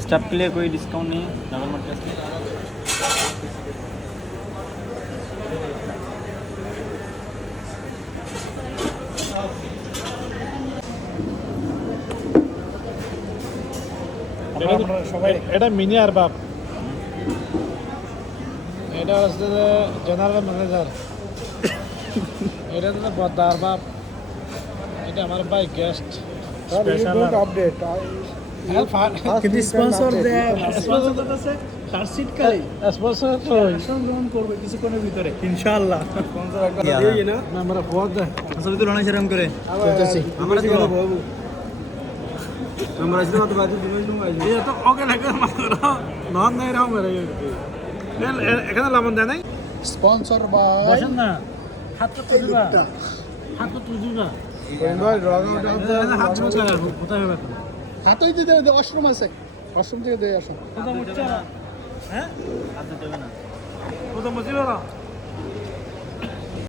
Staff के लिए कोई डिस्काउंट नहीं है डबल मटका से? এটা মিনি আর বাপ, এটা হচ্ছে জেনারেল ম্যানেজার, এটা হচ্ছে বদ্দার বাপ, এটা আমার ভাই গেস্ট স্পেশাল আপডেট। কিন্তু স্পন্সর আছে হার্সিট কাই স্পন্সর গ্রহণ করবে কিছুক্ষণের ভিতরে ইনশাআল্লাহ। স্পন্সর একটা দিয়ে না আমরা বহুত আসলে তো লড়াই সেরকম করে বলতেছি আমরা কি করব আমরা আসলে তো বাজে দিন লুম আইলো ये तो ओके लगे मारो नॉन नहीं रहा मेरे এখানে লামন দেয় নাই স্পন্সর বা বসেন না হাত তো তুলবা হাত তো তুলবা ভাই রগাটা হাত চুল করা কোথায় হবে হাতই দিতে দে ওয়াশরুম আছে ওয়াশরুম থেকে দিয়ে আসো কোথায় মুচ্ছা হ্যাঁ হাতে দেবে না। কোথায় মুচ্ছি বলো